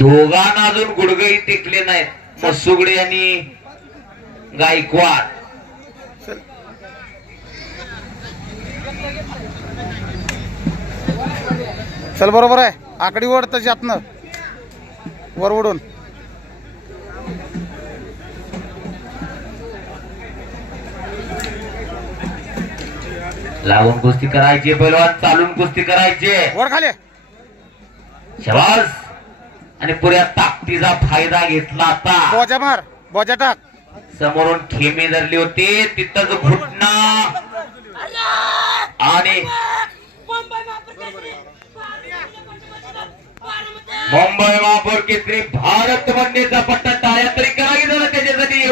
दोघांना अजून गुडघे टेकले नाहीत, मसुगडे आणि गायकवाड. चल बरोबर आहे. आकडी ओढ त्याच्यातनं वर ओढून. लागून कुस्ती करायची पैलवान, चालून कुस्ती करायची. वर खाली. शाबास. आणि पुऱ्या ताकदीचा फायदा घेतला. आता बोजा मार, बोजा टाक. समोरून खेमे धरली होती, तिथंच घुटना आणि मुंबई महापौर केसरी भारत वनडेचा पट्टा. टाळ्या तरी करा त्याच्यासाठी.